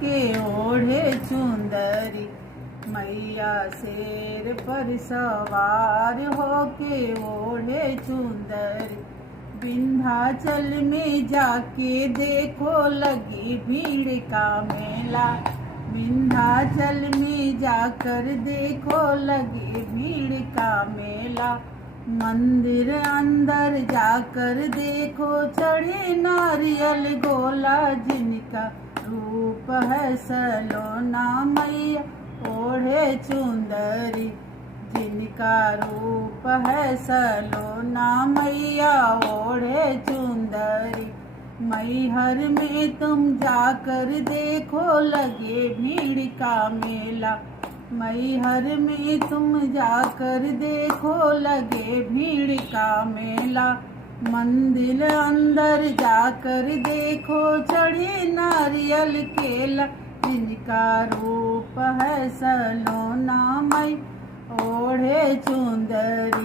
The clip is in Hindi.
के ओढ़े चुंदरी, मैया शेर पर सवार होके ओढ़े चुंदरी। विंध्याचल में जाके देखो लगी भीड़ का मेला, विंध्याचल में जाकर देखो लगी भीड़ का मेला। मंदिर अंदर जाकर देखो चढ़े नारियल गोला, जिनका रूप है सलोना मैया ओढ़े चुंदरी, जिनका रूप है सलोना मैया ओढ़े चुंदरी। मैहर में तुम जाकर देखो लगे भीड़ का मेला, मैहर में तुम जाकर देखो लगे भीड़ का मेला। मंदिर अंदर जाकर देखो चढ़े नारियल केला, जिनका रूप है सलोना मैया ओढ़े चुंदरी।